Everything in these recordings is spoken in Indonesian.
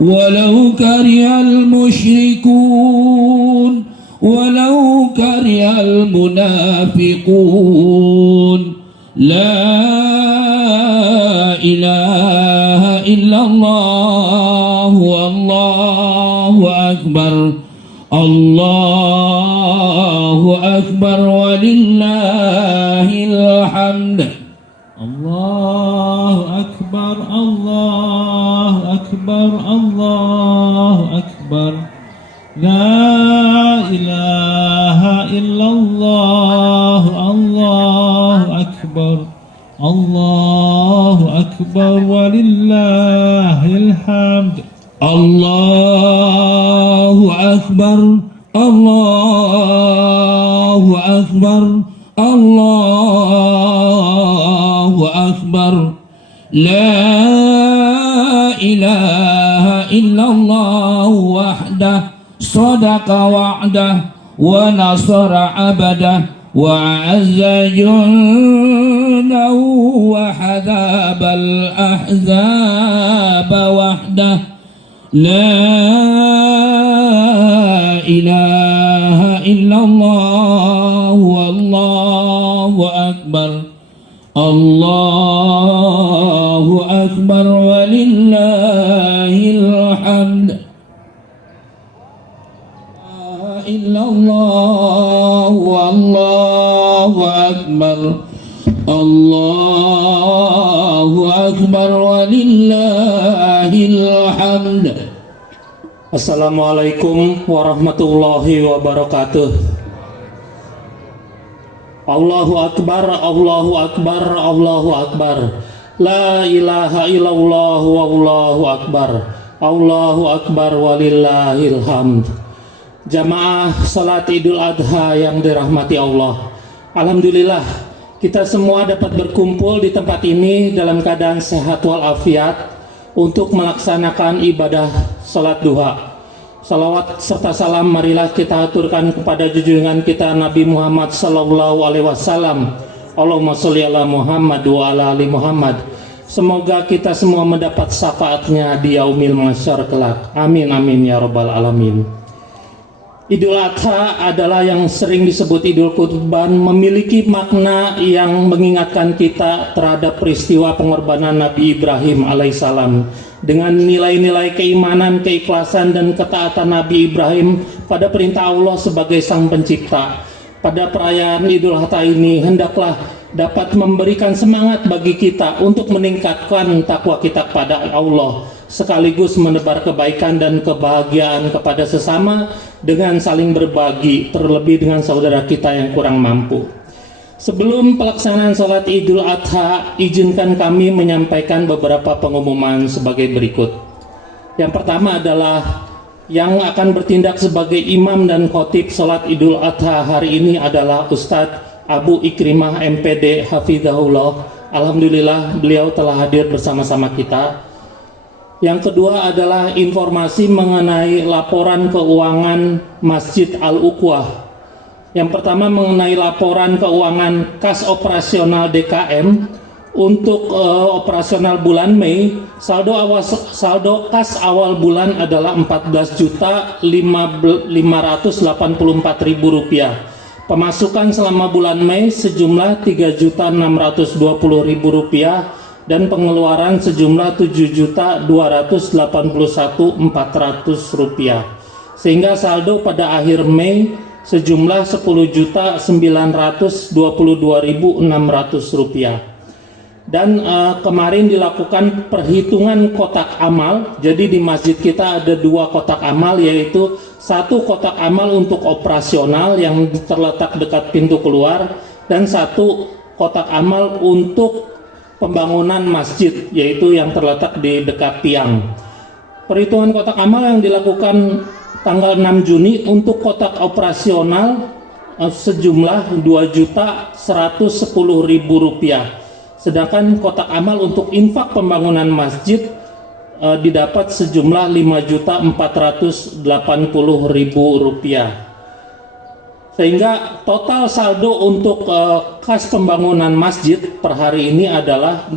ولو كره المشركون ولو كره المنافقون لا إله إلا الله والله أكبر الله أكبر ولله الحمد الله أكبر الله أكبر الله أكبر لا إله إلا الله الله أكبر الله أكبر ولله الحمد الله أكبر الله أكبر الله أكبر لا إله إلا الله وحده صدق وعده ونصر عبده وأعز جنده وحذاب الأحزاب وحده لا إله إلا الله والله أكبر الله أكبر ولله الحمد لا إله إلا الله والله أكبر الله أكبر ولله الحمد. Assalamualaikum warahmatullahi wabarakatuh. Allahu Akbar, Allahu Akbar, Allahu Akbar. La ilaha illallah wallahu akbar. Allahu Akbar walillahil hamd. Jamaah salat Idul Adha yang dirahmati Allah, alhamdulillah kita semua dapat berkumpul di tempat ini dalam keadaan sehat walafiat untuk melaksanakan ibadah salat duha. Salawat serta salam marilah kita aturkan kepada junjungan kita Nabi Muhammad sallallahu alaihi wasallam. Allahumma sholli ala Muhammad wa ala ali Muhammad. Semoga kita semua mendapat syafaatnya di yaumil mahsyar kelak. Amin amin ya rabbal alamin. Idul Adha adalah yang sering disebut Idul Kurban, memiliki makna yang mengingatkan kita terhadap peristiwa pengorbanan Nabi Ibrahim alaihissalam. Dengan nilai-nilai keimanan, keikhlasan, dan ketaatan Nabi Ibrahim pada perintah Allah sebagai Sang Pencipta, pada perayaan Idul Adha ini hendaklah dapat memberikan semangat bagi kita untuk meningkatkan takwa kita kepada Allah, sekaligus menebar kebaikan dan kebahagiaan kepada sesama dengan saling berbagi, terlebih dengan saudara kita yang kurang mampu. Sebelum pelaksanaan sholat Idul Adha, izinkan kami menyampaikan beberapa pengumuman sebagai berikut. Yang pertama adalah yang akan bertindak sebagai imam dan khotib sholat Idul Adha hari ini adalah Ustadz Abu Ikrimah MPD Hafizahullah. Alhamdulillah beliau telah hadir bersama-sama kita. Yang kedua adalah informasi mengenai laporan keuangan Masjid Al-Uqwah. Yang pertama mengenai laporan keuangan kas operasional DKM untuk operasional bulan Mei, saldo kas awal bulan adalah Rp14.584.000. Pemasukan selama bulan Mei sejumlah Rp3.620.000 dan pengeluaran sejumlah Rp7.281.400, sehingga saldo pada akhir Mei sejumlah Rp10.922.600. Dan kemarin dilakukan perhitungan kotak amal. Jadi di masjid kita ada 2 kotak amal, yaitu 1 kotak amal untuk operasional yang terletak dekat pintu keluar, dan 1 kotak amal untuk pembangunan masjid, yaitu yang terletak di dekat tiang. Perhitungan kotak amal yang dilakukan tanggal 6 Juni untuk kotak operasional sejumlah Rp2.110.000, sedangkan kotak amal untuk infak pembangunan masjid didapat sejumlah Rp5.480.000. Sehingga total saldo untuk kas pembangunan masjid per hari ini adalah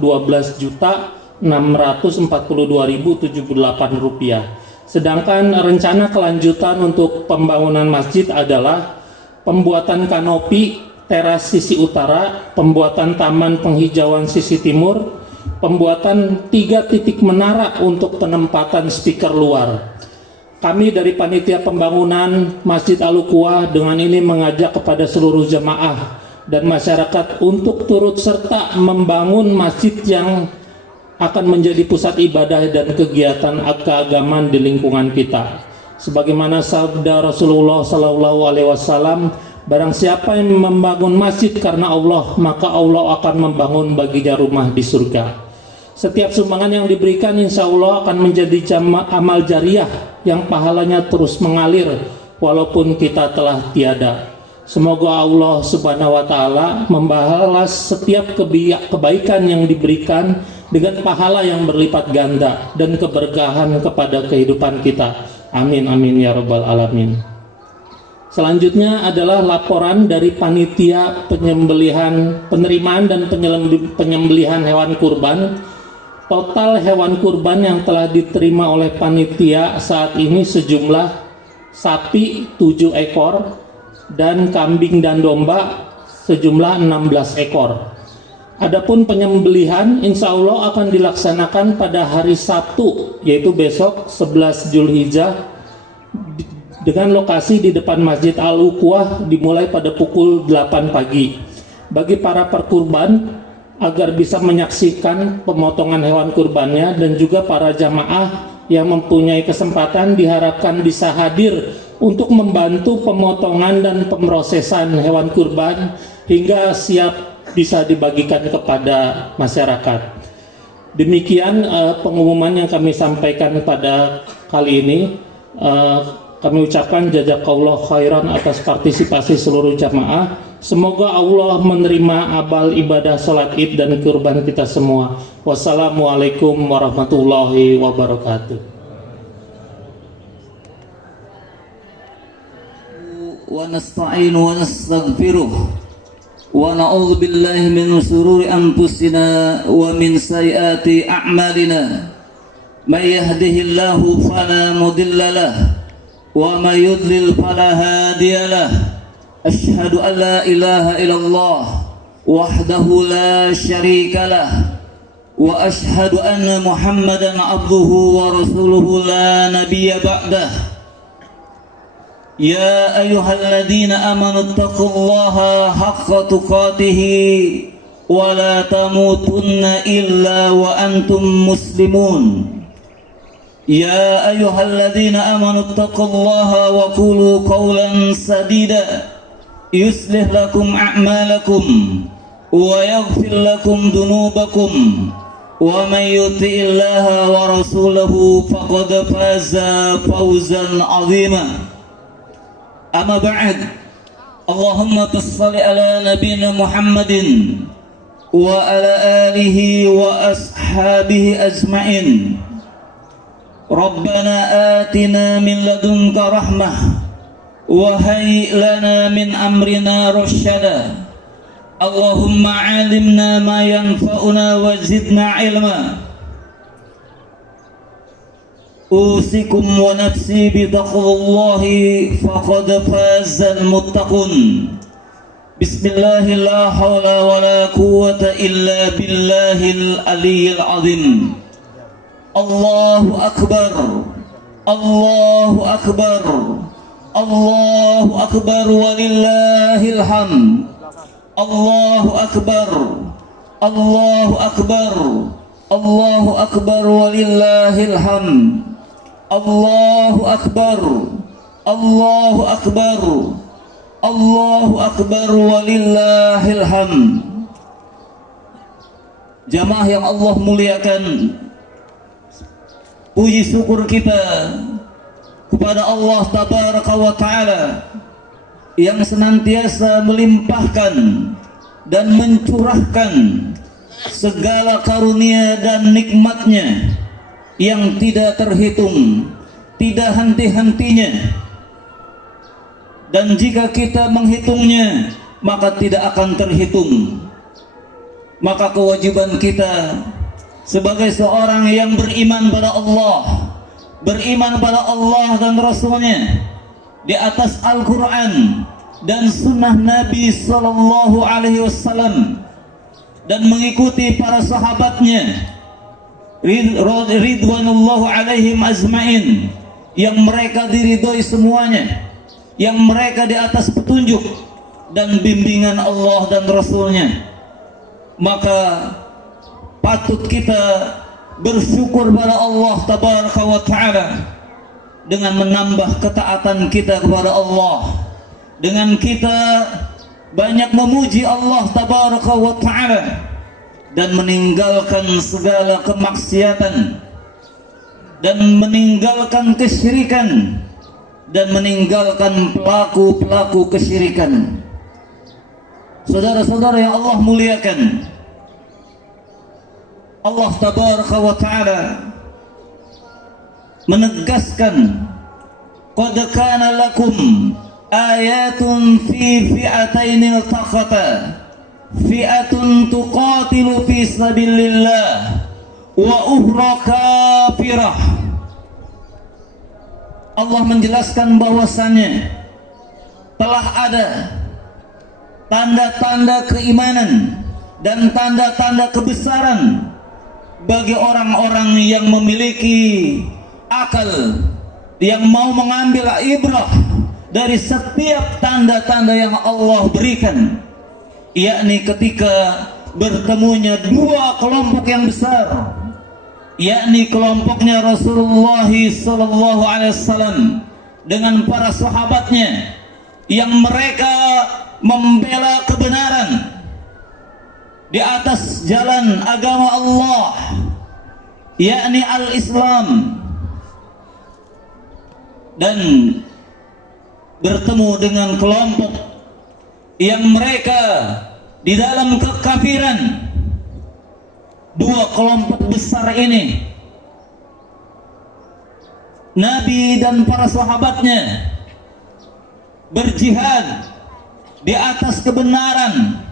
Rp642.078. Sedangkan rencana kelanjutan untuk pembangunan masjid adalah pembuatan kanopi teras sisi utara, pembuatan taman penghijauan sisi timur, pembuatan 3 titik menara untuk penempatan speaker luar. Kami dari panitia pembangunan Masjid Al-Uquwah dengan ini mengajak kepada seluruh jamaah dan masyarakat untuk turut serta membangun masjid yang akan menjadi pusat ibadah dan kegiatan keagamaan di lingkungan kita. Sebagaimana sabda Rasulullah SAW, barang siapa yang membangun masjid karena Allah, maka Allah akan membangun baginya rumah di surga. Setiap sumbangan yang diberikan insya Allah akan menjadi amal jariah yang pahalanya terus mengalir walaupun kita telah tiada. Semoga Allah Subhanahu wa Ta'ala membalas setiap kebaikan yang diberikan dengan pahala yang berlipat ganda dan keberkahan kepada kehidupan kita. Amin amin ya rabbal alamin. Selanjutnya adalah laporan dari panitia penerimaan dan penyembelihan hewan kurban. Total hewan kurban yang telah diterima oleh panitia saat ini sejumlah sapi 7 ekor dan kambing dan domba sejumlah 16 ekor. Adapun penyembelihan insya Allah akan dilaksanakan pada hari Sabtu, yaitu besok 11 Zulhijjah dengan lokasi di depan Masjid Al-Uquwah dimulai pada pukul 8 pagi. Bagi para perkurban agar bisa menyaksikan pemotongan hewan kurbannya dan juga para jamaah yang mempunyai kesempatan diharapkan bisa hadir untuk membantu pemotongan dan pemrosesan hewan kurban hingga siap bisa dibagikan kepada masyarakat. Demikian pengumuman yang kami sampaikan pada kali ini. Kami ucapkan jazakallah khairan atas partisipasi seluruh jamaah. Semoga Allah menerima amal ibadah salat Id dan kurban kita semua. Wassalamualaikum warahmatullahi wabarakatuh. Wa nasta'inu wa nastaghfiruh wa na'udzu billahi min shururi anfusina wa min sayyiati a'malina. May yahdihillahu fala mudilla lahu wa may yudlil fala hadiya lahu. Asyhadu an la ilaha illallah wahdahu la syarika lah wa asyhadu anna Muhammadan abduhu wa rasuluhu la nabiyya ba'dah. Ya ayyuhalladzina amanu taqullaha haqqa tuqatih wa la tamutunna illa wa antum muslimun. Ya ayyuhalladzina amanu taqullaha wa qulu qawlan sadida yuslih lakum a'malakum wa yaghfir lakum dhunubakum wa may yuti'illaha wa rasulahu faqad faza fawzan 'azima. Amma ba'd. Allahumma shalli ala nabiyyina Muhammadin wa ala alihi wa ashabihi ajma'in. Rabbana atina min ladunka rahmah wa hayyi lana min amrina rasyada. Allahumma 'allimna ma yanfa'una wa zidna 'ilma. Usikum wa nafsi bi taqwallahi faqad fazal muttaqun. Bismillahir la haula wa la quwwata illa billahil aliyyil azim. Allahu akbar. Allahu akbar. Allahu akbar walillahil hamd. Allahu akbar. Allahu akbar. Allahu akbar walillahil hamd. Allahu akbar. Allahu akbar. Allahu akbar walillahil hamd. Jamaah yang Allah muliakan, puji syukur kita kepada Allah Tabaraka wa Ta'ala yang senantiasa melimpahkan dan mencurahkan segala karunia dan nikmatnya yang tidak terhitung, tidak henti-hentinya, dan jika kita menghitungnya maka tidak akan terhitung. Maka kewajiban kita sebagai seorang yang beriman pada Allah, beriman pada Allah dan Rasulnya, di atas Al-Quran dan Sunnah Nabi Sallallahu Alaihi Wasallam, dan mengikuti para sahabatnya ridwanullahu alaihim azmain, yang mereka diridhoi semuanya, yang mereka di atas petunjuk dan bimbingan Allah dan Rasulnya. Maka patut kita bersyukur pada Allah tabaraka wa ta'ala dengan menambah ketaatan kita kepada Allah, dengan kita banyak memuji Allah tabaraka wa ta'ala dan meninggalkan segala kemaksiatan, dan meninggalkan kesyirikan, dan meninggalkan pelaku-pelaku kesyirikan. Saudara-saudara yang Allah muliakan, Allah tabaraka wa ta'ala menegaskan, qad kana lakum ayatun fi fi'atain iltaqata, fi'atun tuqatilu fi sabilillah wa ukhra kafirah. Allah menjelaskan bahwasannya telah ada tanda-tanda keimanan dan tanda-tanda kebesaran bagi orang-orang yang memiliki akal, yang mau mengambil ibrah dari setiap tanda-tanda yang Allah berikan, yakni ketika bertemunya dua kelompok yang besar, yakni kelompoknya Rasulullah sallallahu alaihi wasallam dengan para sahabatnya, yang mereka membela kebenaran di atas jalan agama Allah, yakni al-Islam, dan bertemu dengan kelompok yang mereka di dalam kekafiran. Dua kelompok besar ini, Nabi dan para sahabatnya berjihad di atas kebenaran,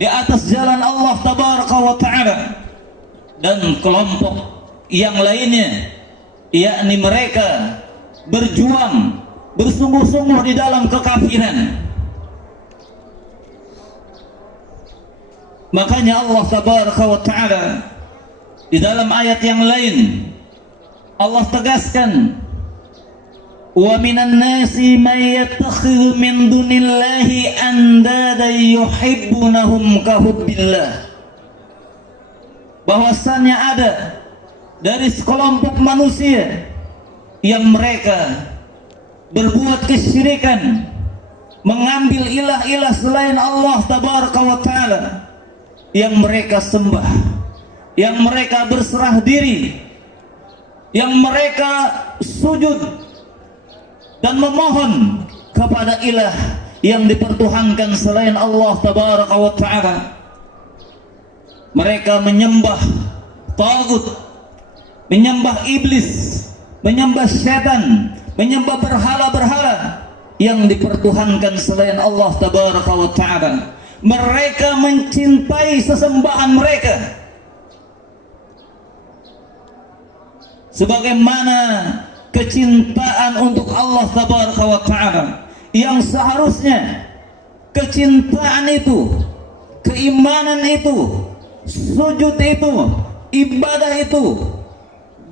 di atas jalan Allah tabaraka wa ta'ala, dan kelompok yang lainnya, yakni mereka berjuang bersungguh-sungguh di dalam kekafiran. Makanya Allah tabaraka wa ta'ala di dalam ayat yang lain Allah tegaskan, wa minan nasi may yattakhidhu min dunillahi andada yuhibbunahum kahubbillah, bahwasannya ada dari sekelompok manusia yang mereka berbuat kesyirikan, mengambil ilah-ilah selain Allah tabaraka wa ta'ala, yang mereka sembah, yang mereka berserah diri, yang mereka sujud dan memohon kepada ilah yang dipertuhankan selain Allah tabaraka wa ta'ala. Mereka menyembah tagut, menyembah iblis, menyembah syaitan, menyembah berhala-berhala yang dipertuhankan selain Allah tabaraka wa ta'ala. Mereka mencintai sesembahan mereka sebagaimana kecintaan untuk Allah tabaraka wa ta'ala, yang seharusnya kecintaan itu, keimanan itu, sujud itu, ibadah itu,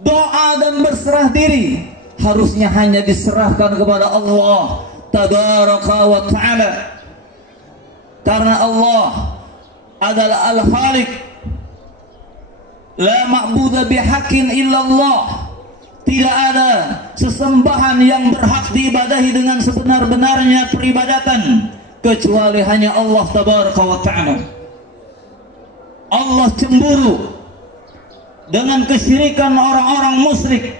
doa dan berserah diri harusnya hanya diserahkan kepada Allah tabaraka wa ta'ala, karena Allah adalah al-khaliq, la ma'budu bihaqqin illallah. Tidak ada sesembahan yang berhak diibadahi dengan sebenar-benarnya peribadatan kecuali hanya Allah tabaraka wa ta'ala. Allah cemburu dengan kesyirikan orang-orang musyrik,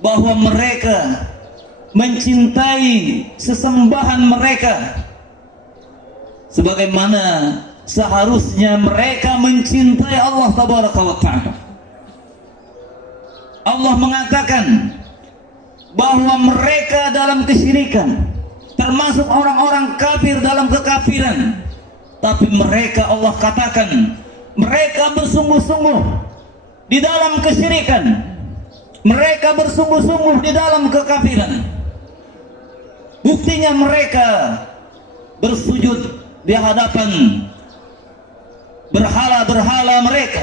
bahwa mereka mencintai sesembahan mereka sebagaimana seharusnya mereka mencintai Allah tabaraka wa ta'ala. Allah mengatakan bahwa mereka dalam kesyirikan, termasuk orang-orang kafir dalam kekafiran, tapi mereka, Allah katakan, mereka bersungguh-sungguh di dalam kesyirikan, mereka bersungguh-sungguh di dalam kekafiran. Buktinya mereka bersujud di hadapan berhala-berhala mereka.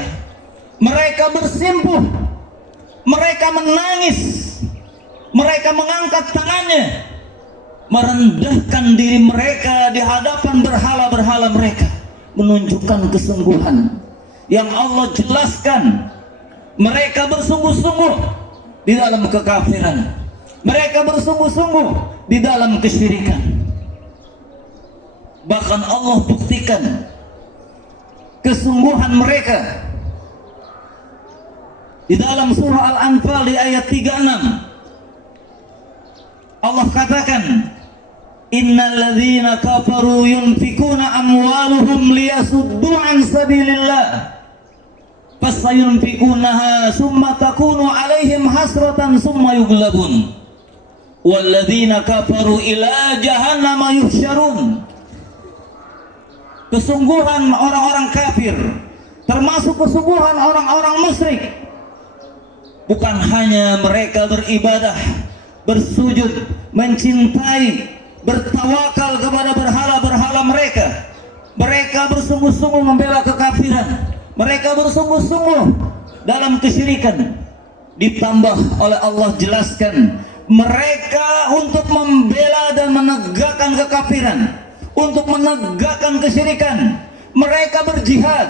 Mereka bersimpuh, mereka menangis, mereka mengangkat tangannya, merendahkan diri mereka di hadapan berhala-berhala mereka, menunjukkan kesungguhan yang Allah jelaskan. Mereka bersungguh-sungguh di dalam kekafiran, mereka bersungguh-sungguh di dalam kesyirikan. Bahkan Allah buktikan kesungguhan mereka di dalam surah Al-Anfal di ayat 36. Allah katakan, innal ladzina kafaru yunfikuna amwaluhum liyasuddu an sabilillah fasayunfikunaha summa takunu alaihim hasratan summa yughlabun wal ladzina kafaru ila jahannama yuhsyarun. Kesungguhan orang-orang kafir, termasuk kesungguhan orang-orang musyrik, bukan hanya mereka beribadah, bersujud, mencintai, bertawakal kepada berhala-berhala mereka. Mereka bersungguh-sungguh membela kekafiran, mereka bersungguh-sungguh dalam kesyirikan. Ditambah oleh Allah jelaskan, mereka untuk membela dan menegakkan kekafiran, untuk menegakkan kesyirikan, mereka berjihad.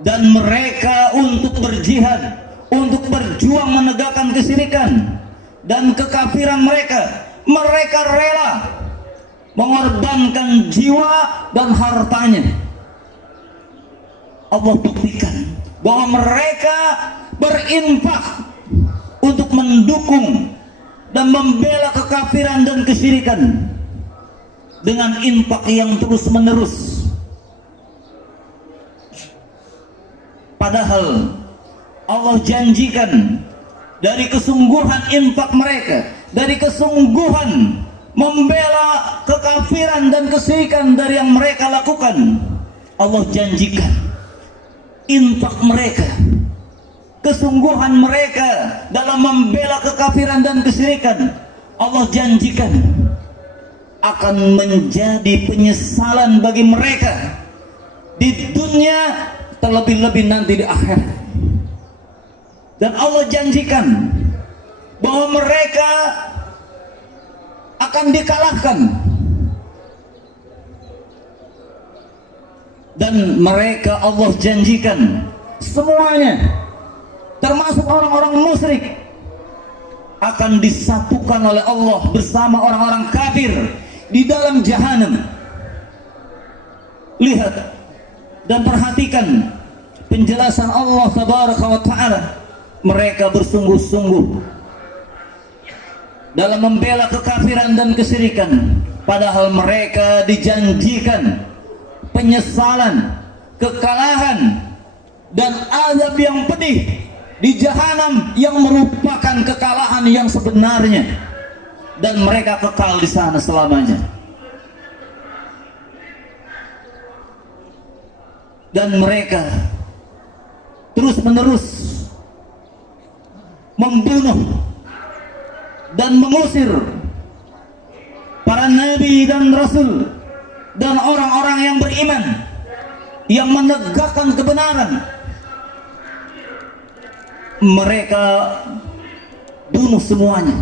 Dan mereka untuk berjihad, untuk berjuang menegakkan kesyirikan dan kekafiran mereka, mereka rela mengorbankan jiwa dan hartanya. Allah buktikan bahwa mereka berinfak untuk mendukung dan membela kekafiran dan kesyirikan dengan infak yang terus menerus. Padahal Allah janjikan dari kesungguhan infak mereka, dari kesungguhan membela kekafiran dan kesyirikan dari yang mereka lakukan, Allah janjikan infak mereka, kesungguhan mereka dalam membela kekafiran dan kesyirikan, Allah janjikan akan menjadi penyesalan bagi mereka di dunia, terlebih-lebih nanti di akhirat. Dan Allah janjikan bahwa mereka akan dikalahkan, dan mereka Allah janjikan semuanya, termasuk orang-orang musyrik, akan disatukan oleh Allah bersama orang-orang kafir di dalam jahanam. Lihat dan perhatikan penjelasan Allah tabaraka wa ta'ala. Mereka bersungguh-sungguh dalam membela kekafiran dan kesyirikan, padahal mereka dijanjikan penyesalan, kekalahan, dan azab yang pedih di jahanam yang merupakan kekalahan yang sebenarnya, dan mereka kekal di sana selamanya. Dan mereka terus-menerus membunuh dan mengusir para nabi dan rasul dan orang-orang yang beriman yang menegakkan kebenaran. Mereka bunuh semuanya.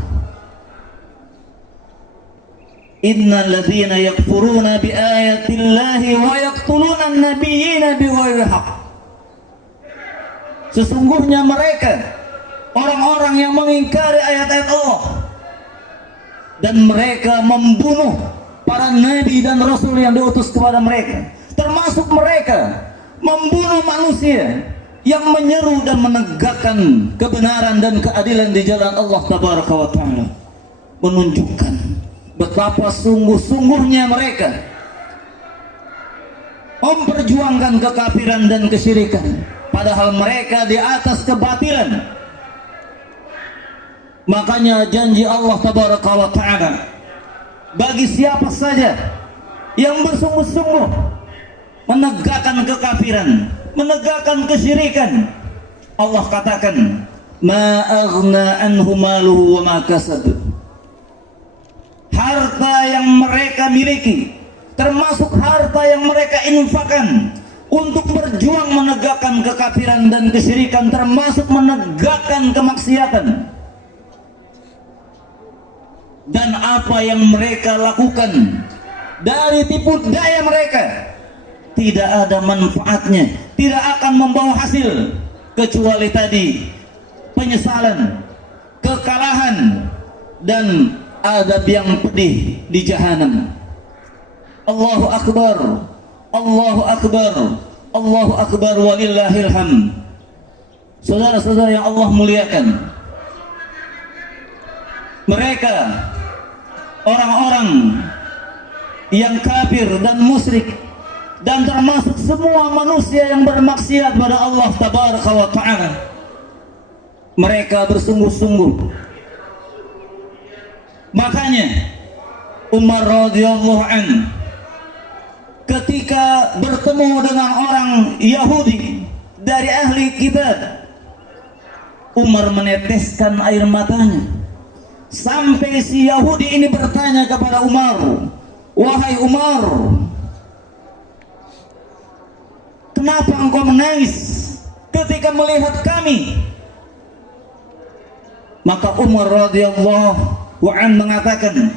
Innal ladzina yakfuruna bi ayatillahi wa yaqtuluna an-nabiyyina bighairi haqq. Sesungguhnya mereka orang-orang yang mengingkari ayat-ayat Allah, dan mereka membunuh para nabi dan rasul yang diutus kepada mereka, termasuk mereka membunuh manusia yang menyeru dan menegakkan kebenaran dan keadilan di jalan Allah tabaraka wa ta'ala. Menunjukkan betapa sungguh-sungguhnya mereka memperjuangkan kekafiran dan kesyirikan, padahal mereka di atas kebatilan. Makanya janji Allah tabaraka wa ta'ala, bagi siapa saja yang bersungguh-sungguh menegakkan kekafiran, menegakkan kesyirikan. Allah katakan, ma aghna anhu maluhu wa ma kasab. Harta yang mereka miliki, termasuk harta yang mereka infakkan untuk berjuang menegakkan kekafiran dan kesyirikan, termasuk menegakkan kemaksiatan, dan apa yang mereka lakukan dari tipu daya mereka tidak ada manfaatnya, tidak akan membawa hasil kecuali tadi penyesalan, kekalahan, dan adab yang pedih di jahanam. Allahu Akbar, Allahu Akbar, Allahu Akbar, walillahil hamd. Saudara-saudara yang Allah muliakan, mereka orang-orang yang kafir dan musyrik, dan termasuk semua manusia yang bermaksiat pada Allah Tabaraka wa Ta'ala, mereka bersungguh-sungguh. Makanya Umar radhiyallahu an ketika bertemu dengan orang Yahudi dari ahli kitab, Umar meneteskan air matanya sampai si Yahudi ini bertanya kepada Umar, wahai Umar, kenapa engkau menangis ketika melihat kami? Maka Umar radhiyallahu an mengatakan,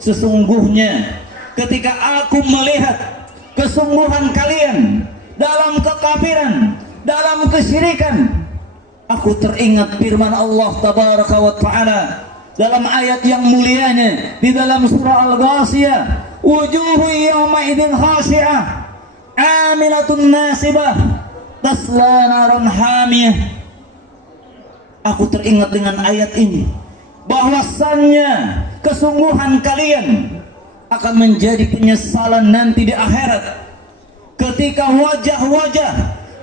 sesungguhnya ketika aku melihat kesungguhan kalian dalam kekafiran, dalam kesyirikan, aku teringat firman Allah Tabaraka wa Ta'ala dalam ayat yang mulianya di dalam surah Al-Ghashiyah, wujuhu yawma idzin khashi'ah amilatun nasibah tasla naran hamiyah. Aku teringat dengan ayat ini, bahwasannya kesungguhan kalian akan menjadi penyesalan nanti di akhirat, ketika wajah-wajah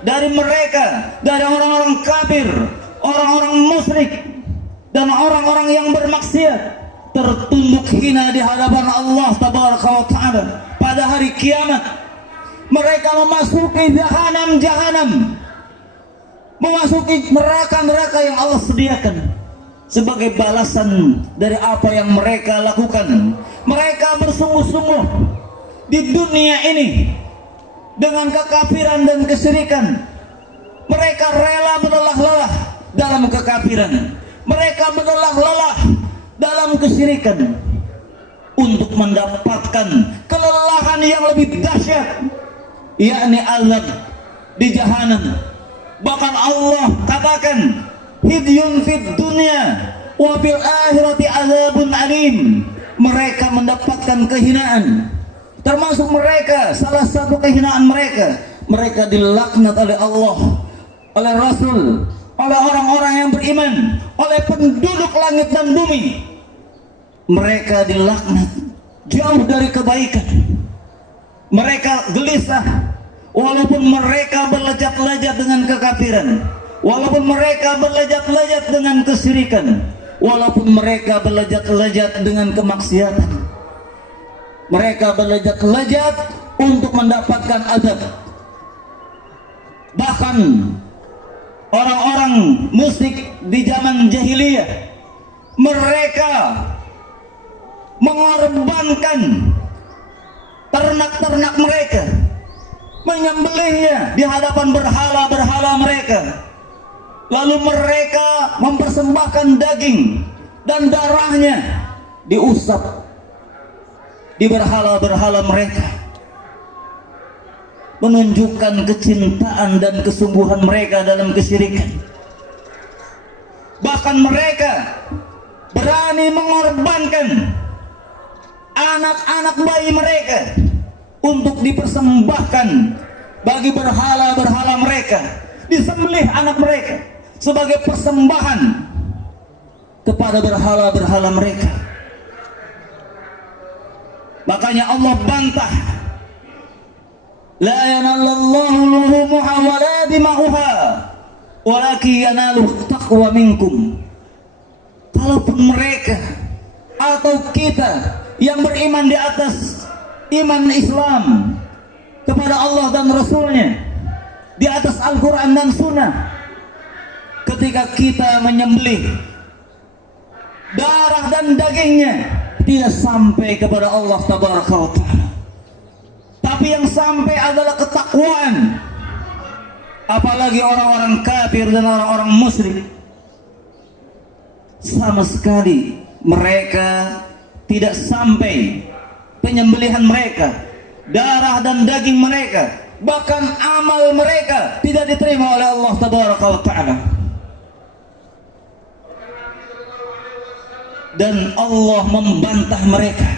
dari mereka, dari orang-orang kafir, orang-orang musyrik, dan orang-orang yang bermaksiat tertunduk hina di hadapan Allah Tabaraka wa Ta'ala pada hari kiamat. Mereka memasuki jahanam, memasuki neraka-neraka yang Allah sediakan sebagai balasan dari apa yang mereka lakukan. Mereka bersungguh-sungguh di dunia ini dengan kekafiran dan kesyirikan. Mereka rela berlelah-lelah dalam kekafiran, mereka berlelah-lelah dalam kesyirikan untuk mendapatkan kelelahan yang lebih dahsyat, yakni azab di jahanam. Bahkan Allah katakan, hidyun fid dunya wa fil akhirati azabun alim. Mereka mendapatkan kehinaan, termasuk mereka, salah satu kehinaan mereka, mereka dilaknat oleh Allah, oleh Rasul, oleh orang-orang yang beriman, oleh penduduk langit dan bumi. Mereka dilaknat, jauh dari kebaikan. Mereka gelisah walaupun mereka berlejat-lejat dengan kekafiran, walaupun mereka berlejat-lejat dengan kesyirikan, walaupun mereka berlejat-lejat dengan kemaksiatan. Mereka berlejat-lejat untuk mendapatkan azab. Bahkan orang-orang musyrik di zaman jahiliyah, mereka mengorbankan ternak-ternak mereka, menyembelihnya di hadapan berhala-berhala mereka. Lalu mereka mempersembahkan daging dan darahnya diusap di berhala-berhala mereka, menunjukkan kecintaan dan kesungguhan mereka dalam kesyirikan. Bahkan mereka berani mengorbankan anak-anak bayi mereka untuk dipersembahkan bagi berhala-berhala mereka. Disembelih anak mereka sebagai persembahan kepada berhala-berhala mereka. Makanya Allah bantah, la yanallallahu luhumuha wa la dima'uha walakin yanaluhu taqwa minkum. Kalaupun mereka atau kita yang beriman di atas iman Islam kepada kepada Allah dan Rasulnya, di atas Al-Quran dan Sunnah. Ketika kita menyembelih, darah dan dagingnya tidak sampai kepada Allah Tabaraka wa Ta'ala, tapi yang sampai adalah ketakwaan. Apalagi orang-orang kafir dan orang-orang musyrik, sama sekali mereka tidak sampai penyembelihan mereka, darah dan daging mereka, bahkan amal mereka tidak diterima oleh Allah Tabaraka wa Ta'ala. Dan Allah membantah mereka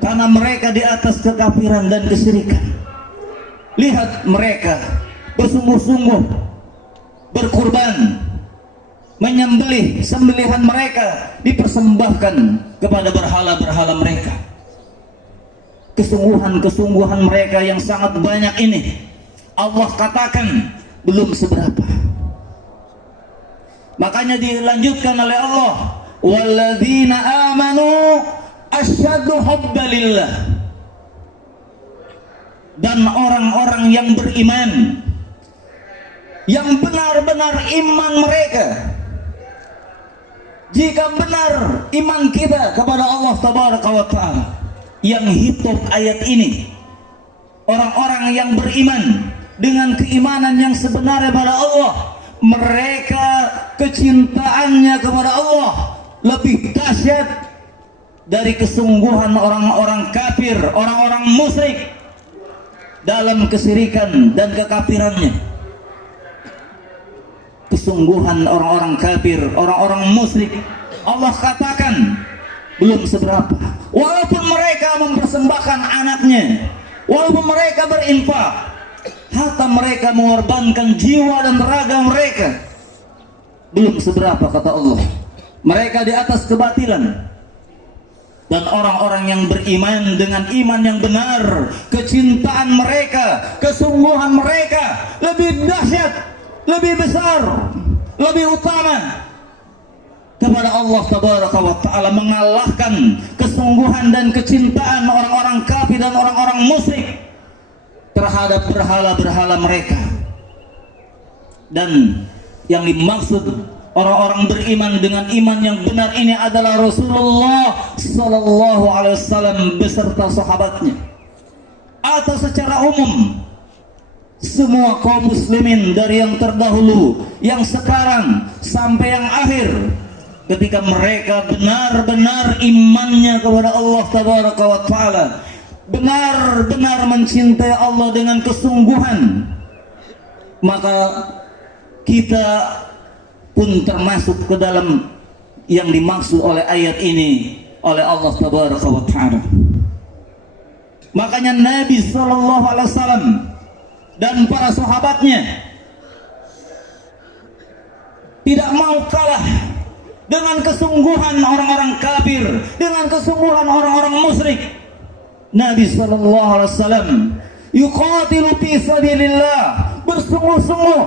karena mereka di atas kekafiran dan kesyirikan. Lihat mereka bersungguh-sungguh berkurban, menyembelih, sembelihan mereka dipersembahkan kepada berhala-berhala mereka. Kesungguhan-kesungguhan mereka yang sangat banyak ini, Allah katakan belum seberapa. Makanya dilanjutkan oleh Allah, walladzina amanu asyaddu hubbalillah. Dan orang-orang yang beriman, yang benar-benar iman mereka, jika benar iman kita kepada Allah Tabaraka wa Ta'ala, yang hidup ayat ini, orang-orang yang beriman dengan keimanan yang sebenarnya pada Allah, mereka kecintaannya kepada Allah lebih dahsyat dari kesungguhan orang-orang kafir, orang-orang musyrik dalam kesyirikan dan kekafirannya. Kesungguhan orang-orang kafir, orang-orang musyrik, Allah katakan belum seberapa. Walaupun mereka mempersembahkan anaknya, walaupun mereka berinfak, hatta mereka mengorbankan jiwa dan raga mereka, belum seberapa kata Allah. Mereka di atas kebatilan. Dan orang-orang yang beriman dengan iman yang benar, kecintaan mereka, kesungguhan mereka lebih dahsyat, lebih besar, lebih utama kepada Allah Tabaraka wa Ta'ala, mengalahkan kesungguhan dan kecintaan orang-orang kafir dan orang-orang musyrik terhadap berhala-berhala mereka. Dan yang dimaksud orang-orang beriman dengan iman yang benar ini adalah Rasulullah Sallallahu Alaihi Wasallam beserta sahabatnya, atau secara umum semua kaum muslimin dari yang terdahulu, yang sekarang sampai yang akhir, ketika mereka benar-benar imannya kepada Allah Tabaraka wa Ta'ala, benar-benar mencintai Allah dengan kesungguhan, maka kita pun termasuk ke dalam yang dimaksud oleh ayat ini oleh Allah Tabaraka wa Ta'ala. Makanya Nabi Sallallahu Alaihi Wasallam dan para sahabatnya tidak mau kalah dengan kesungguhan orang-orang kafir, dengan kesungguhan orang-orang musyrik. Nabi Sallallahu Alaihi Wasallam yuqatilu fi sabilillah, bersungguh-sungguh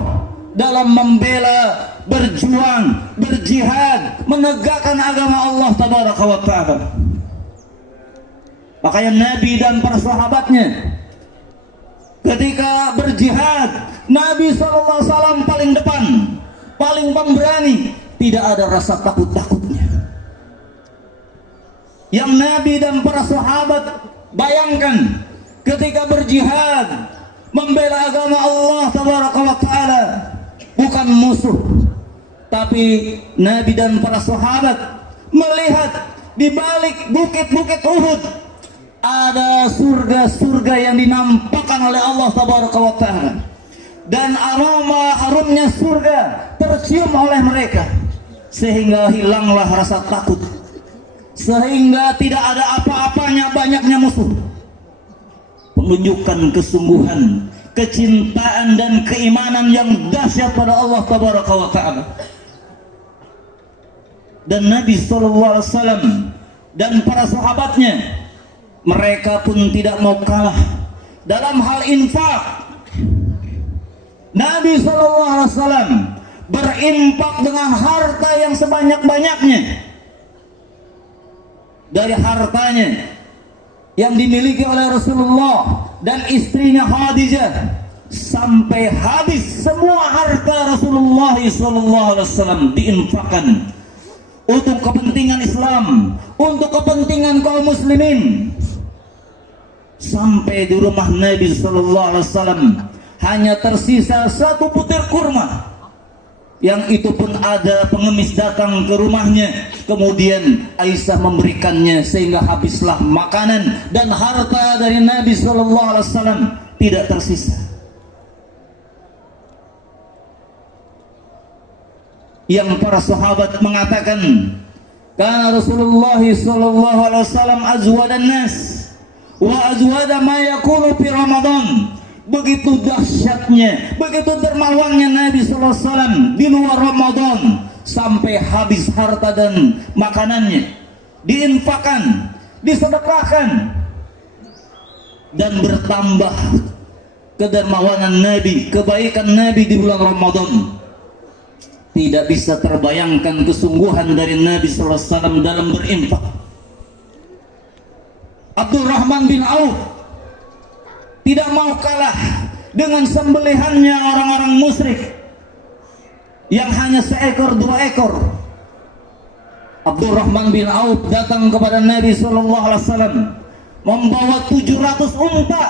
dalam membela, berjuang, berjihad, menegakkan agama Allah Tabaraka wa Ta'ala. Makanya Nabi dan para sahabatnya ketika berjihad, Nabi SAW paling depan, paling pemberani, tidak ada rasa takut-takutnya. Yang Nabi dan para sahabat bayangkan ketika berjihad, membela agama Allah Tabaraka wa Ta'ala, bukan musuh, tapi Nabi dan para sahabat melihat di balik bukit-bukit Uhud ada surga-surga yang dinampakkan oleh Allah Tabaraka wa Ta'ala, dan aroma harumnya surga tercium oleh mereka, sehingga hilanglah rasa takut, sehingga tidak ada apa-apanya banyaknya musuh. Menunjukkan kesungguhan, kecintaan dan keimanan yang dahsyat pada Allah Tabaraka wa Ta'ala. Dan Nabi SAW dan para sahabatnya, mereka pun tidak mau kalah dalam hal infak. Nabi SAW berinfak dengan harta yang sebanyak-banyaknya. Dari hartanya yang dimiliki oleh Rasulullah dan istrinya Khadijah, sampai habis semua harta Rasulullah SAW diinfakkan untuk kepentingan Islam, untuk kepentingan kaum muslimin. Sampai di rumah Nabi SAW hanya tersisa 1 butir kurma, yang itu pun ada pengemis datang ke rumahnya, kemudian Aisyah memberikannya sehingga habislah makanan dan harta dari Nabi SAW tidak tersisa. Yang para sahabat mengatakan, karena Rasulullah SAW azwadan nas wa azwada ma yakunu fi Ramadan. Begitu dahsyatnya, begitu dermawannya Nabi SAW di luar Ramadan, sampai habis harta dan makanannya, diinfakkan, disedekahkan, dan bertambah kedermawanan Nabi, kebaikan Nabi di bulan Ramadan. Tidak bisa terbayangkan kesungguhan dari Nabi SAW dalam berinfak. Abdurrahman bin Auf tidak mau kalah dengan sembelihannya orang-orang musyrik yang hanya 1 ekor 2 ekor. Abdurrahman bin Auf datang kepada Nabi SAW membawa 700 unta,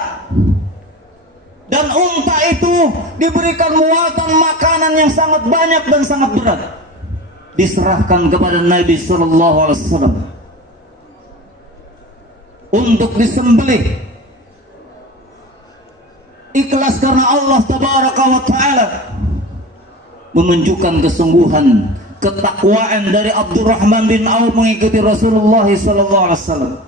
dan unta itu diberikan muatan makanan yang sangat banyak dan sangat berat, diserahkan kepada Nabi SAW untuk disembelih. Ikhlas karena Allah Tabaraka wa Ta'ala, menunjukkan kesungguhan, ketakwaan dari Abdurrahman bin Auf mengikuti Rasulullah SAW.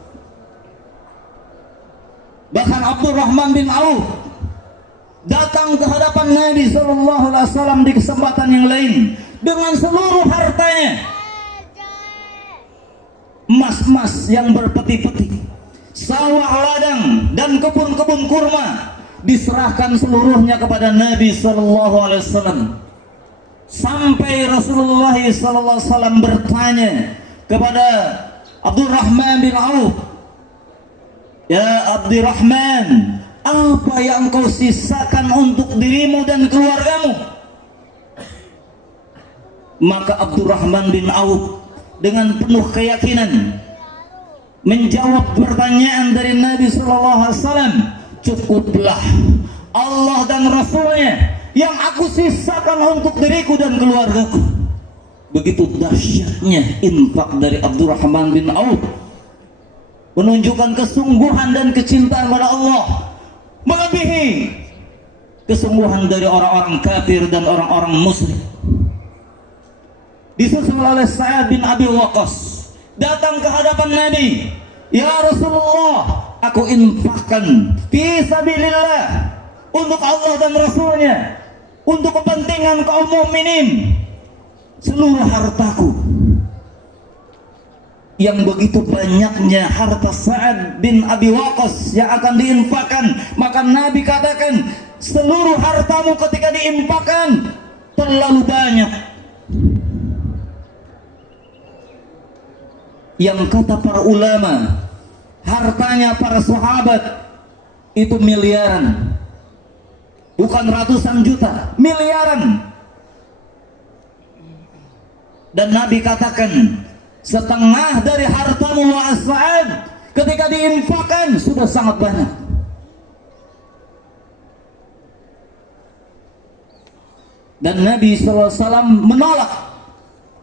Bahkan Abdurrahman bin Auf datang ke hadapan Nabi SAW di kesempatan yang lain dengan seluruh hartanya, emas-emas yang berpeti-peti, sawah ladang dan kebun-kebun kurma, diserahkan seluruhnya kepada Nabi SAW. Sampai Rasulullah SAW bertanya kepada Abdurrahman bin Auf, "Ya Abdurrahman, apa yang kau sisakan untuk dirimu dan keluargamu?" Maka Abdurrahman bin Auf dengan penuh keyakinan menjawab pertanyaan dari Nabi SAW, "Cukuplah Allah dan Rasulnya yang aku sisakan untuk diriku dan keluargaku." Begitu dahsyatnya infak dari Abdurrahman bin Auf, menunjukkan kesungguhan dan kecintaan pada Allah, melebihi kesungguhan dari orang-orang kafir dan orang-orang musyrik. Disusul oleh Sa'ad bin Abi Waqqas, datang ke hadapan Nabi, "Ya Rasulullah, aku infakkan fi sabilillah, untuk Allah dan Rasulnya, untuk kepentingan kaum mukminin, seluruh hartaku." Yang begitu banyaknya harta Sa'ad bin Abi Waqqas yang akan diinfakkan, maka Nabi katakan, seluruh hartamu ketika diinfakkan terlalu banyak. Yang kata para ulama, hartanya para sahabat itu miliaran, bukan ratusan juta, miliaran. Dan Nabi katakan, setengah dari hartamu wa Sa'ad ketika diinfakkan sudah sangat banyak. Dan Nabi SAW menolak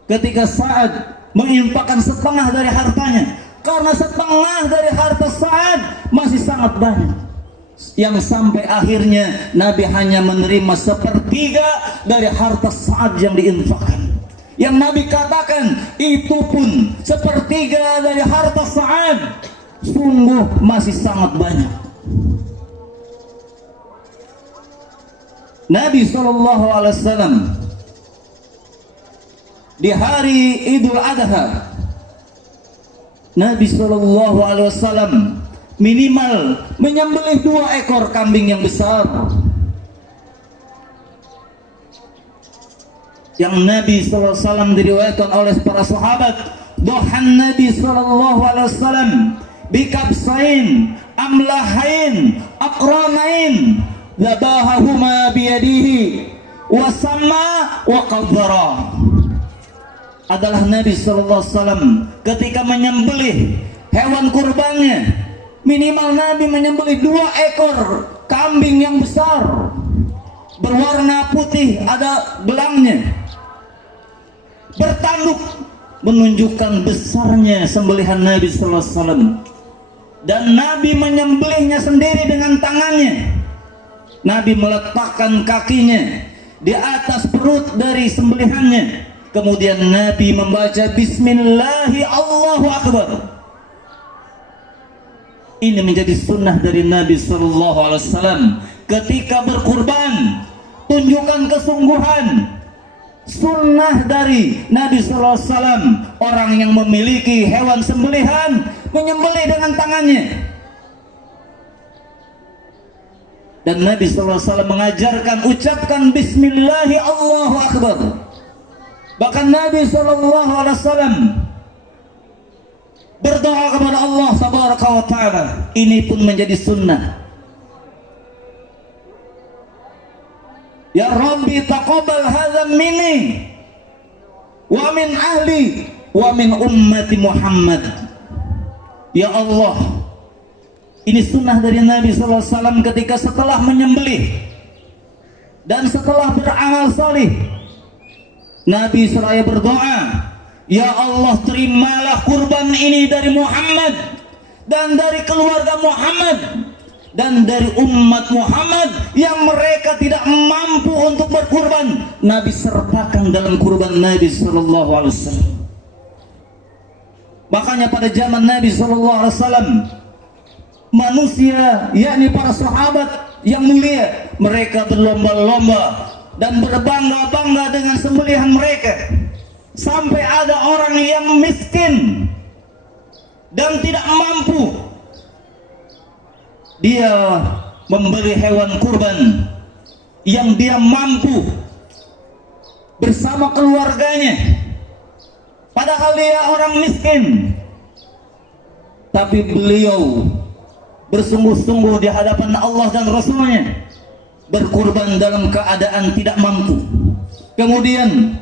ketika Sa'ad menginfakkan setengah dari hartanya, karena setengah dari harta Sa'ad masih sangat banyak, yang sampai akhirnya Nabi hanya menerima 1/3 dari harta Sa'ad yang diinfakkan. Yang Nabi katakan, itu pun 1/3 dari harta Sa'ad sungguh masih sangat banyak. Nabi SAW di hari Idul Adha, Nabi SAW minimal menyembelih 2 ekor kambing yang besar. Yang Nabi SAW diriwayatkan oleh para sahabat, dohan Nabi SAW bikabsain amlahain aqranain dzabahahuma biyadihi wa sama wa qaddara. Adalah Nabi sallallahu alaihi wasallam ketika menyembelih hewan kurbannya, minimal Nabi menyembelih 2 ekor kambing yang besar berwarna putih, ada belangnya, bertanduk, menunjukkan besarnya sembelihan Nabi sallallahu alaihi wasallam. Dan Nabi menyembelihnya sendiri dengan tangannya. Nabi meletakkan kakinya di atas perut dari sembelihannya. Kemudian Nabi membaca Bismillahi Allahu Akbar. Ini menjadi sunnah dari Nabi sallallahu alaihi wasallam. Ketika berkurban, tunjukkan kesungguhan. Sunnah dari Nabi sallallahu alaihi wasallam, orang yang memiliki hewan sembelihan menyembelih dengan tangannya. Dan Nabi sallallahu alaihi wasallam mengajarkan ucapkan Bismillahi Allahu Akbar. Bahkan Nabi sallallahu alaihi wasallam berdoa kepada Allah tabaraka wa taala. Ini pun menjadi sunnah. Ya Rabbi taqabbal hadza minni wa min ahli wa min ummati Muhammad. Ya Allah, ini sunnah dari Nabi sallallahu alaihi wasallam ketika setelah menyembelih dan setelah beramal salih, Nabi seraya berdoa, Ya Allah, terimalah kurban ini dari Muhammad dan dari keluarga Muhammad dan dari umat Muhammad yang mereka tidak mampu untuk berkurban. Nabi sertakan dalam kurban Nabi sallallahu alaihi wasallam. Makanya pada zaman Nabi sallallahu alaihi wasallam, manusia yakni para sahabat yang mulia, mereka berlomba-lomba dan berbangga-bangga dengan sembelihan mereka. Sampai ada orang yang miskin dan tidak mampu, dia membeli hewan kurban yang dia mampu bersama keluarganya, padahal dia orang miskin, tapi beliau bersungguh-sungguh di hadapan Allah dan Rasulnya berkurban dalam keadaan tidak mampu. Kemudian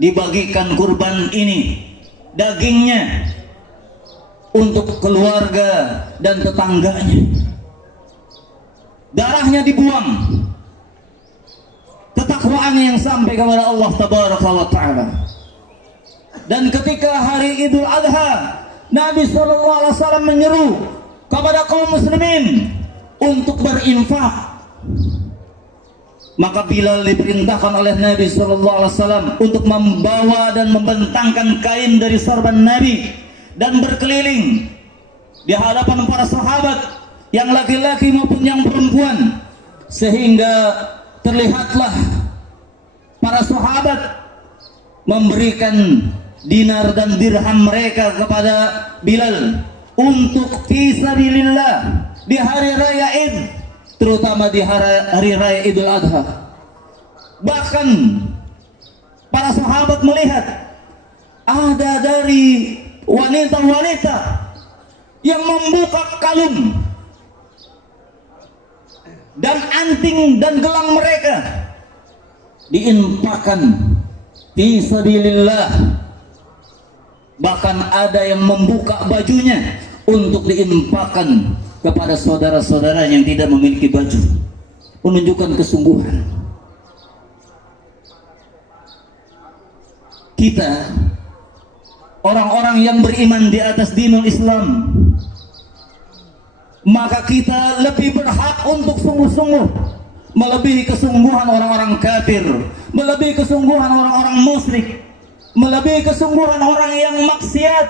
dibagikan kurban ini, dagingnya, untuk keluarga dan tetangganya. Darahnya dibuang. Ketakwaan yang sampai kepada Allah tabaraka wa ta'ala. Dan ketika hari Idul Adha, Nabi SAW menyeru kepada kaum muslimin untuk berinfak. Maka Bilal diperintahkan oleh Nabi SAW untuk membawa dan membentangkan kain dari sorban Nabi dan berkeliling di hadapan para sahabat yang laki-laki maupun yang perempuan, sehingga terlihatlah para sahabat memberikan dinar dan dirham mereka kepada Bilal untuk fisabilillah di hari raya Id, terutama di hari raya Idul Adha. Bahkan para sahabat melihat ada dari wanita-wanita yang membuka kalung dan anting dan gelang mereka diinfakkan fisabilillah. Bahkan ada yang membuka bajunya untuk diinfakkan kepada saudara-saudara yang tidak memiliki baju, menunjukkan kesungguhan. Kita orang-orang yang beriman di atas dinul Islam, maka kita lebih berhak untuk sungguh-sungguh melebihi kesungguhan orang-orang kafir, melebihi kesungguhan orang-orang musyrik, melebihi kesungguhan orang yang maksiat,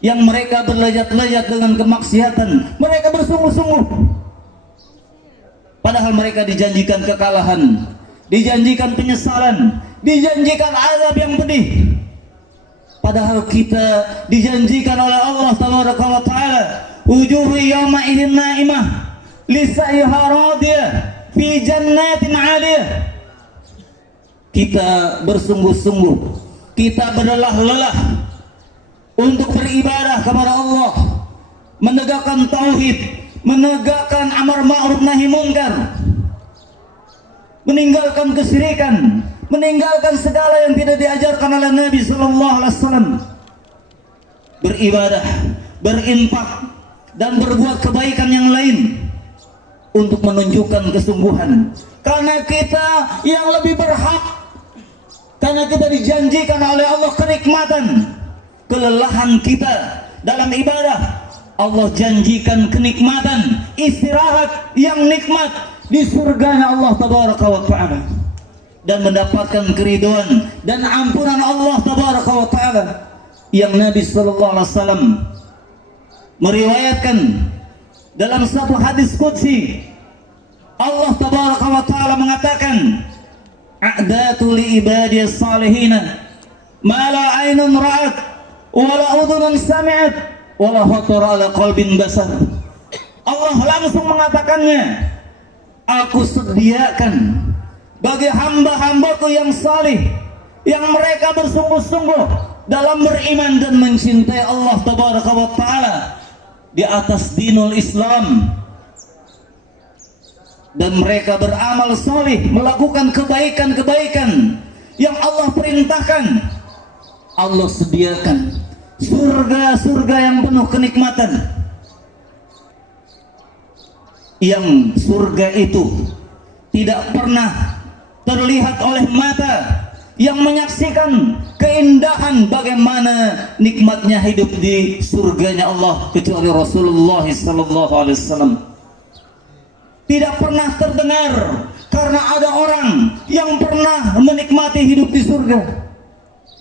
yang mereka berlejat-lejat dengan kemaksiatan. Mereka bersungguh-sungguh, padahal mereka dijanjikan kekalahan, dijanjikan penyesalan, dijanjikan azab yang pedih. Padahal kita dijanjikan oleh Allah tabaraka wa taala, wujuhu yawma idzin naimah lisaiha radiyah fi jannatin 'aliyah. Kita bersungguh-sungguh, kita berlelah-lelah untuk beribadah kepada Allah, menegakkan tauhid, menegakkan amar ma'ruf nahi munkar, meninggalkan kesyirikan, meninggalkan segala yang tidak diajarkan oleh Nabi sallallahu alaihi wasallam, beribadah, berinfak dan berbuat kebaikan yang lain untuk menunjukkan kesungguhan. Karena kita yang lebih berhak, karena kita dijanjikan oleh Allah kenikmatan. Kelelahan kita dalam ibadah, Allah janjikan kenikmatan, istirahat yang nikmat di surganya Allah tabaraka wa ta'ala, dan mendapatkan keridhaan dan ampunan Allah tabaraka wa ta'ala. Yang Nabi sallallahu alaihi wasallam meriwayatkan dalam satu hadis qudsi, Allah tabaraka wa ta'ala mengatakan, a'datu li ibadiyas salihina ma la aynun ra'at wa la udhunun sami'at wa la khatara ala qalbin basar. Allah langsung mengatakannya, aku sediakan bagi hamba-hambaku yang salih, yang mereka bersungguh-sungguh dalam beriman dan mencintai Allah tabaraka wa ta'ala di atas dinul Islam, dan mereka beramal salih, melakukan kebaikan-kebaikan yang Allah perintahkan. Allah sediakan surga-surga yang penuh kenikmatan, yang surga itu tidak pernah terlihat oleh mata yang menyaksikan keindahan bagaimana nikmatnya hidup di surganya Allah kecuali Rasulullah sallallahu alaihi wasallam. Tidak pernah terdengar karena ada orang yang pernah menikmati hidup di surga,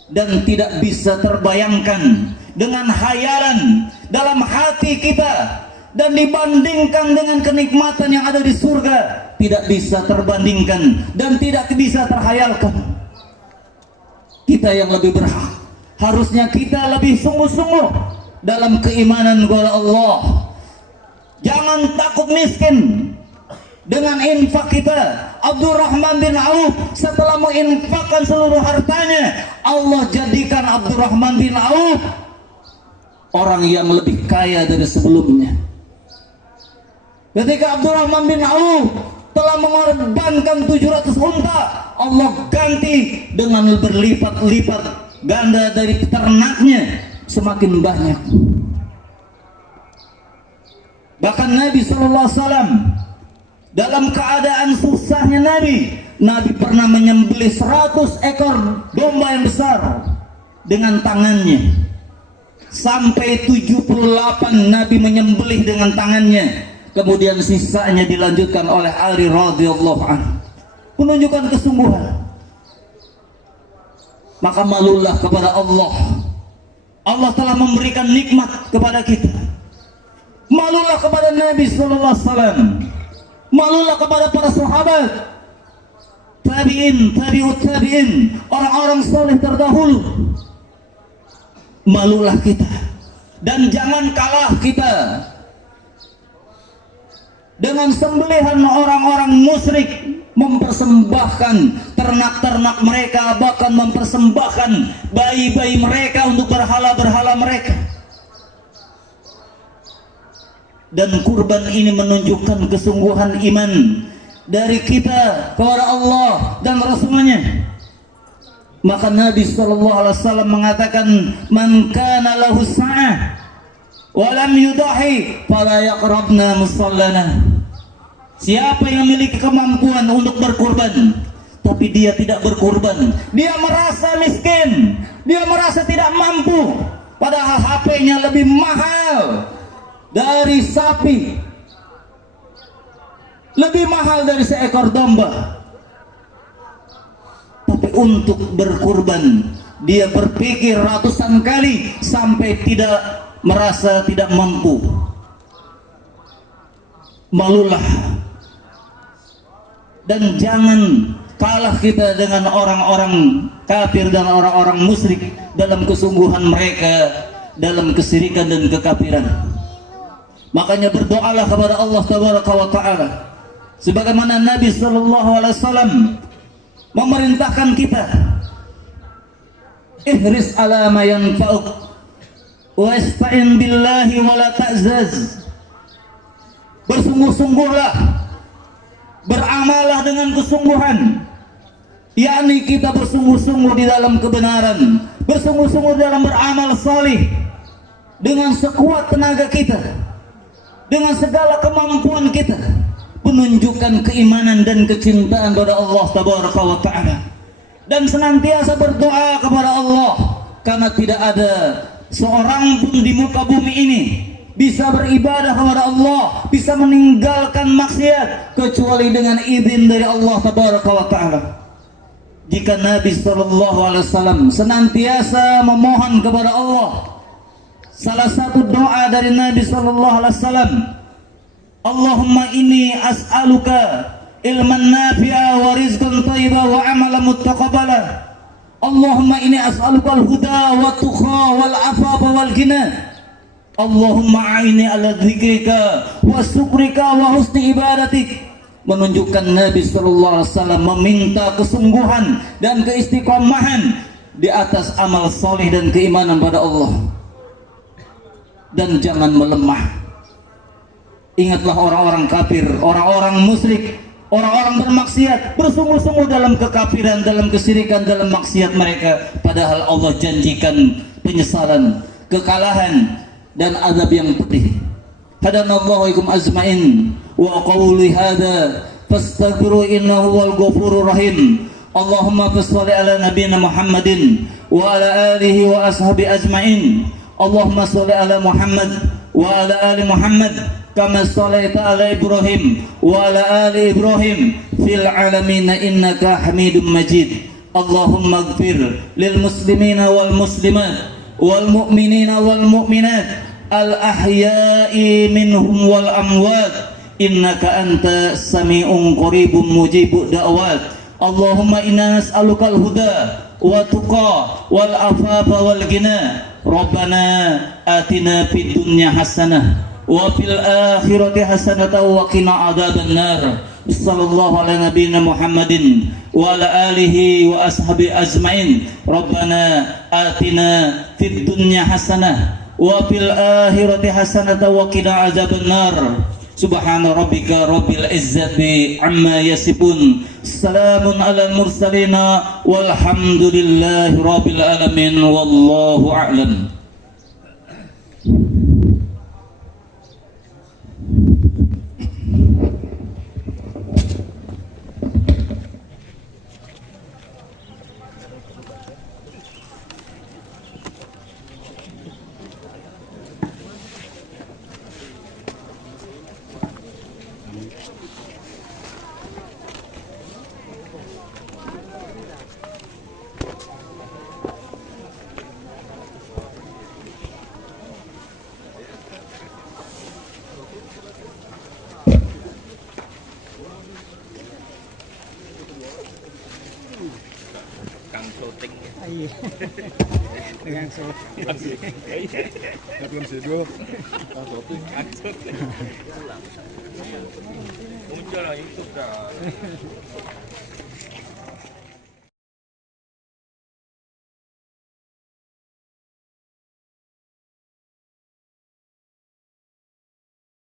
dan tidak bisa terbayangkan dengan hayalan dalam hati kita, dan dibandingkan dengan kenikmatan yang ada di surga, tidak bisa terbandingkan dan tidak bisa terhayalkan. Kita yang lebih berhak, harusnya kita lebih sungguh-sungguh dalam keimanan kepada Allah. Jangan takut miskin dengan infak kita. Abdurrahman bin Auf setelah menginfakkan seluruh hartanya, Allah jadikan Abdurrahman bin Auf orang yang lebih kaya dari sebelumnya. Ketika Abdurrahman bin Auf telah mengorbankan 700 unta, Allah ganti dengan berlipat-lipat ganda dari ternaknya semakin banyak. Bahkan Nabi SAW dalam keadaan susahnya Nabi pernah menyembelih 100 ekor domba yang besar dengan tangannya. Sampai 78 Nabi menyembelih dengan tangannya. Kemudian sisanya dilanjutkan oleh Ali radhiyallahu anhu, menunjukkan kesungguhan. Maka malulah kepada Allah. Allah telah memberikan nikmat kepada kita. Malulah kepada Nabi sallallahu alaihi wasallam. Malulah kepada para sahabat, tabi'in, tabi'ut tabi'in, orang-orang saleh terdahulu. Malulah kita, dan jangan kalah kita dengan sembelihan orang-orang musyrik, mempersembahkan ternak-ternak mereka, bahkan mempersembahkan bayi-bayi mereka untuk berhala-berhala mereka. Dan kurban ini menunjukkan kesungguhan iman dari kita kepada Allah dan Rasulnya. Maka Nabi SAW mengatakan, man kana lahu sa'ah walam yudahi fala yaqrabna musallana. Siapa yang memiliki kemampuan untuk berkurban tapi dia tidak berkurban, dia merasa miskin, dia merasa tidak mampu, padahal HP-nya lebih mahal dari sapi, lebih mahal dari seekor domba, tapi untuk berkurban dia berpikir ratusan kali sampai tidak merasa tidak mampu. Malulah, dan jangan kalah kita dengan orang-orang kafir dan orang-orang musyrik dalam kesungguhan mereka dalam kesyirikan dan kekafiran. Makanya berdoalah kepada Allah tabaraka wa ta'ala sebagaimana Nabi sallallahu alaihi wasallam memerintahkan kita, ihris ala ma yanfa'uk wasta'in billahi wala ta'zaz. Bersungguh-sungguhlah, beramalah dengan kesungguhan, yakni kita bersungguh-sungguh di dalam kebenaran, bersungguh-sungguh dalam beramal salih dengan sekuat tenaga kita, dengan segala kemampuan kita, menunjukkan keimanan dan kecintaan kepada Allah Tabaraka wa Ta'ala, dan senantiasa berdoa kepada Allah, karena tidak ada seorang pun di muka bumi ini bisa beribadah kepada Allah, bisa meninggalkan maksiat kecuali dengan izin dari Allah Tabaraka wa Ta'ala. Jika Nabi SAW senantiasa memohon kepada Allah, salah satu doa dari Nabi SAW, Allahumma inni as'aluka ilman nafi'a wa rizqan thayyiba wa amalan muttaqabala. Allahumma inni as'aluka al-huda wa tuqa wal afafa wal ghina. Allahumma a'inni ala dzikrika wa syukrika wa husni ibadatik. Menunjukkan Nabi SAW meminta kesungguhan dan keistiqomahan di atas amal soleh dan keimanan pada Allah, dan jangan melemah. Ingatlah orang-orang kafir, orang-orang musyrik, orang-orang bermaksiat, bersungguh-sungguh dalam kekafiran, dalam kesyirikan, dalam maksiat mereka, padahal Allah janjikan penyesalan, kekalahan, dan azab yang pedih. Hadanallahu ikum azmain wa qawli hadha fastaghfiru innahu wal ghafurur rahim. Allahumma shalli ala nabiyyina Muhammadin wa ala alihi wa ashabi ajmain. Allahumma shalli ala Muhammad wa ala ali Muhammad kama shallaita ala Ibrahim wa ala ali Ibrahim fil alamin innaka Hamidum Majid. Allahumma ighfir lil muslimina wal muslimat wal mu'minina wal mu'minat al ahya'i minhum wal amwat innaka anta sami'un qaribun mujibud da'wat. Allahumma inna nas'aluka al huda wa tuqa wal afafa wal ghina. Rabbana atina fid dunya hasanah wa fil akhirati hasanatan wa qina adzaban nar. Sallallahu ala nabiyyina Muhammadin wa ala alihi wa ashabi ajmain. Rabbana atina fid dunya hasanah wa fil akhirati hasanatan wa qina adzaban nar. Subhana rabbika rabbil izzati amma yasifun. Salamun alal mursalin walhamdulillahi rabbil alamin. Wallahu a'lam. Dengan belum sibuk muncul lah YouTube dah.